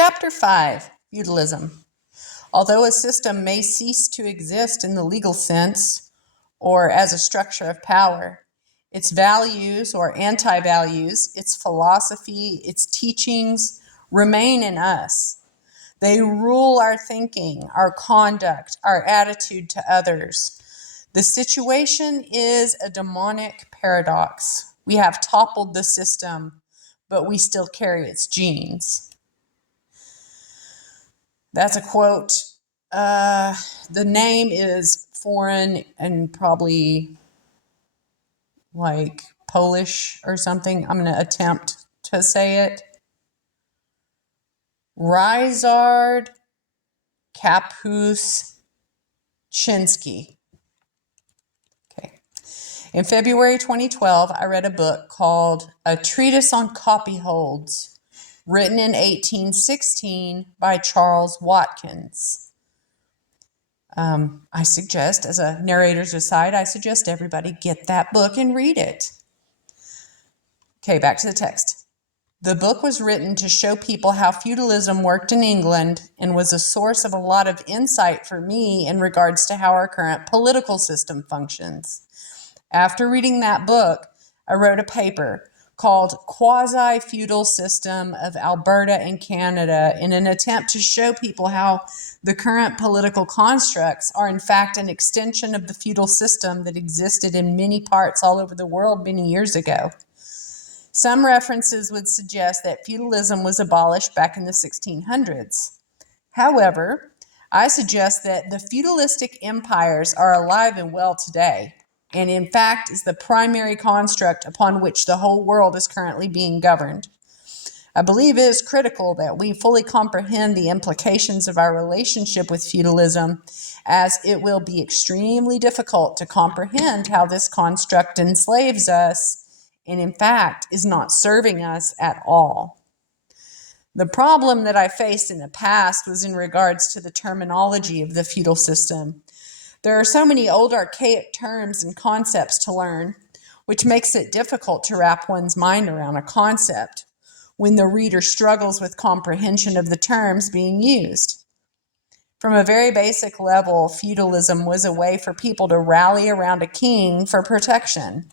Chapter 5, Feudalism. Although a system may cease to exist in the legal sense or as a structure of power, its values or anti-values, its philosophy, its teachings remain in us. They rule our thinking, our conduct, our attitude to others. The situation is a demonic paradox. We have toppled the system, but we still carry its genes. That's a quote. The name is foreign and probably like Polish or something. I'm going to attempt to say it. Ryszard Kapuscinski. Okay. In February 2012, I read a book called A Treatise on Copyholds, written in 1816 by Charles Watkins. I suggest, as a narrator's aside, I suggest everybody get that book and read it. Okay, back to the text. The book was written to show people how feudalism worked in England and was a source of a lot of insight for me in regards to how our current political system functions. After reading that book, I wrote a paper called Quasi-Feudal System of Alberta and Canada in an attempt to show people how the current political constructs are in fact an extension of the feudal system that existed in many parts all over the world many years ago. Some references would suggest that feudalism was abolished back in the 1600s. However, I suggest that the feudalistic empires are alive and well today, and in fact is the primary construct upon which the whole world is currently being governed. I believe it is critical that we fully comprehend the implications of our relationship with feudalism, as it will be extremely difficult to comprehend how this construct enslaves us and in fact is not serving us at all. The problem that I faced in the past was in regards to the terminology of the feudal system. There are so many old archaic terms and concepts to learn, which makes it difficult to wrap one's mind around a concept when the reader struggles with comprehension of the terms being used. From a very basic level, feudalism was a way for people to rally around a king for protection.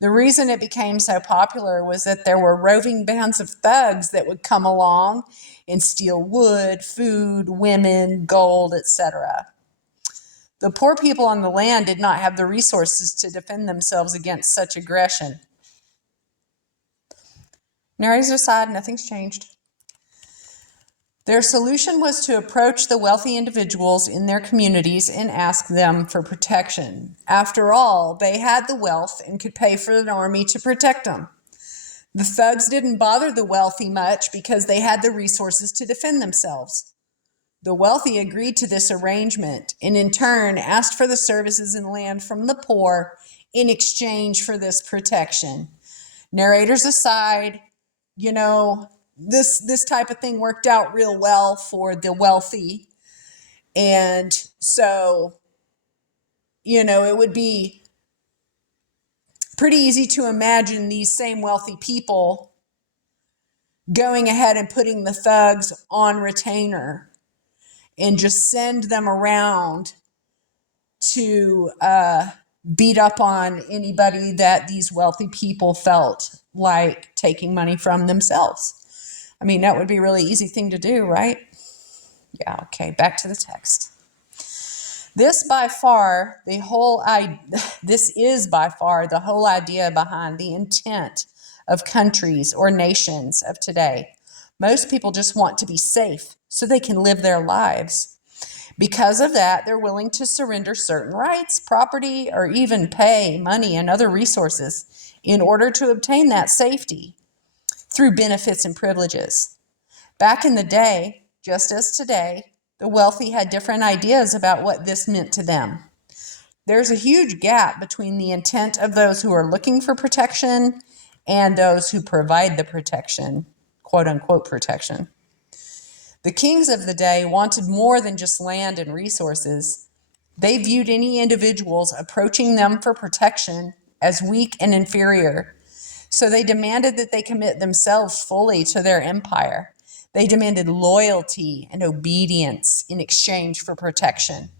The reason it became so popular was that there were roving bands of thugs that would come along and steal wood, food, women, gold, etc. The poor people on the land did not have the resources to defend themselves against such aggression. Narrator's aside, nothing's changed. Their solution was to approach the wealthy individuals in their communities and ask them for protection. After all, they had the wealth and could pay for an army to protect them. The thugs didn't bother the wealthy much because they had the resources to defend themselves. The wealthy agreed to this arrangement and in turn asked for the services and land from the poor in exchange for this protection. Narrators aside, this type of thing worked out real well for the wealthy. And so, it would be pretty easy to imagine these same wealthy people going ahead and putting the thugs on retainer and just send them around to beat up on anybody that these wealthy people felt like taking money from themselves. I mean, that would be a really easy thing to do, right? Yeah, okay, back to the text. This is by far the whole idea behind the intent of countries or nations of today. Most people just want to be safe so they can live their lives. Because of that, they're willing to surrender certain rights, property, or even pay money and other resources in order to obtain that safety through benefits and privileges. Back in the day, just as today, the wealthy had different ideas about what this meant to them. There's a huge gap between the intent of those who are looking for protection and those who provide the protection, quote unquote protection. The kings of the day wanted more than just land and resources. They viewed any individuals approaching them for protection as weak and inferior. So they demanded that they commit themselves fully to their empire. They demanded loyalty and obedience in exchange for protection.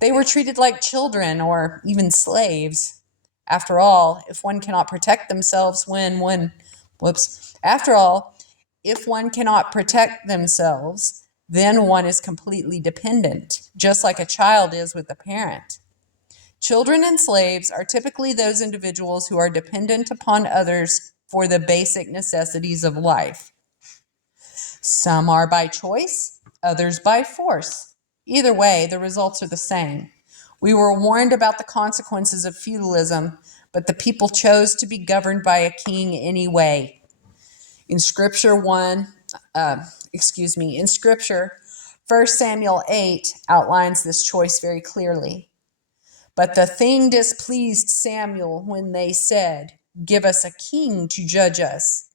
They were treated like children or even slaves. After all, if one cannot protect themselves after all, if one cannot protect themselves, then one is completely dependent, just like a child is with a parent. Children and slaves are typically those individuals who are dependent upon others for the basic necessities of life. Some are by choice, others by force. Either way, the results are the same. We were warned about the consequences of feudalism, but the people chose to be governed by a king anyway. In Scripture, 1 Samuel 8 outlines this choice very clearly. But the thing displeased Samuel when they said, "Give us a king to judge us."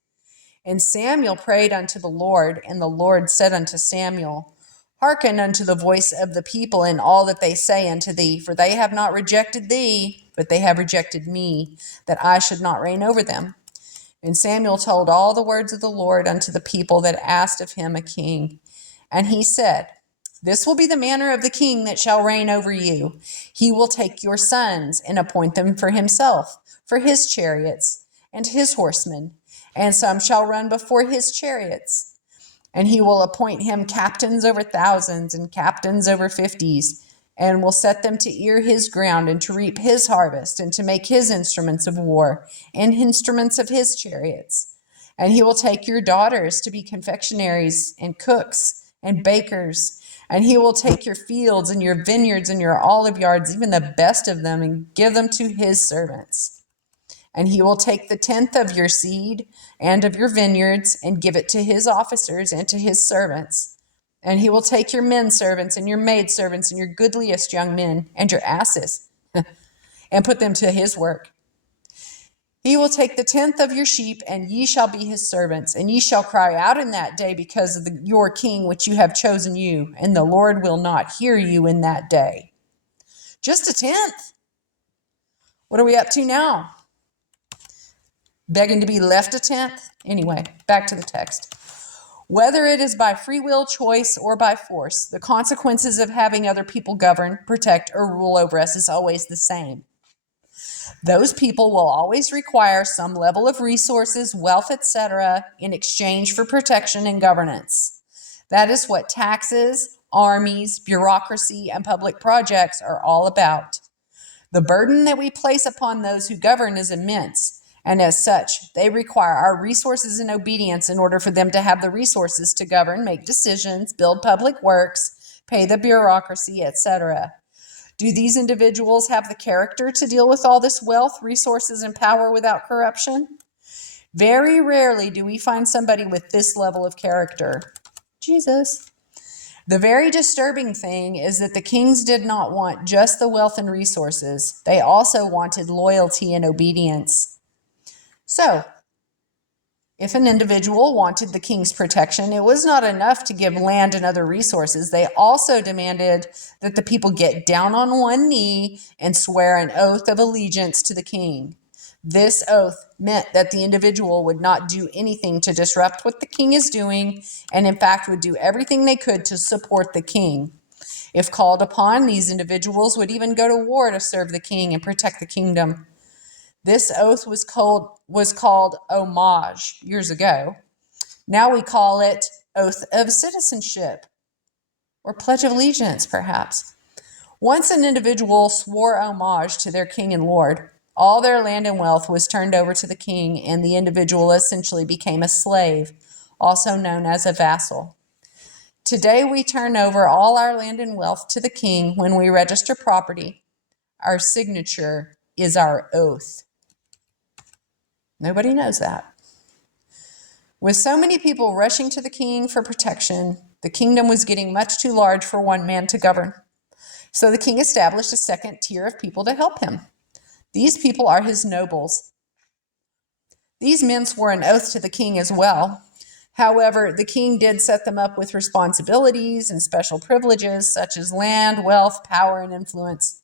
And Samuel prayed unto the Lord, and the Lord said unto Samuel, "Hearken unto the voice of the people in all that they say unto thee, for they have not rejected thee, but they have rejected me, that I should not reign over them." And Samuel told all the words of the Lord unto the people that asked of him a king. And he said, "This will be the manner of the king that shall reign over you. He will take your sons and appoint them for himself, for his chariots and his horsemen, and some shall run before his chariots. And he will appoint him captains over thousands and captains over fifties, and will set them to ear his ground and to reap his harvest and to make his instruments of war and instruments of his chariots. And he will take your daughters to be confectionaries and cooks and bakers. And he will take your fields and your vineyards and your olive yards, even the best of them, and give them to his servants. And he will take the tenth of your seed and of your vineyards and give it to his officers and to his servants. And he will take your men servants and your maid servants and your goodliest young men and your asses and put them to his work. He will take the tenth of your sheep, and ye shall be his servants. And ye shall cry out in that day because of your king which you have chosen you, and the Lord will not hear you in that day. Just a tenth. What are we up to now? Begging to be left a tenth? Anyway, back to the text. Whether it is by free will, choice, or by force, the consequences of having other people govern, protect, or rule over us is always the same. Those people will always require some level of resources, wealth, etc., in exchange for protection and governance. That is what taxes, armies, bureaucracy, and public projects are all about. The burden that we place upon those who govern is immense, and as such, they require our resources and obedience in order for them to have the resources to govern, make decisions, build public works, pay the bureaucracy, etc. Do these individuals have the character to deal with all this wealth, resources, and power without corruption? Very rarely do we find somebody with this level of character. Jesus. The very disturbing thing is that the kings did not want just the wealth and resources. They also wanted loyalty and obedience. So, if an individual wanted the king's protection, it was not enough to give land and other resources. They also demanded that the people get down on one knee and swear an oath of allegiance to the king. This oath meant that the individual would not do anything to disrupt what the king is doing, and in fact would do everything they could to support the king. If called upon, these individuals would even go to war to serve the king and protect the kingdom. This oath was called homage years ago. Now we call it oath of citizenship, or pledge of allegiance, perhaps. Once an individual swore homage to their king and lord, all their land and wealth was turned over to the king, and the individual essentially became a slave, also known as a vassal. Today we turn over all our land and wealth to the king when we register property. Our signature is our oath. Nobody knows that. With so many people rushing to the king for protection, the kingdom was getting much too large for one man to govern. So the king established a second tier of people to help him. These people are his nobles. These men swore an oath to the king as well. However, the king did set them up with responsibilities and special privileges such as land, wealth, power, and influence.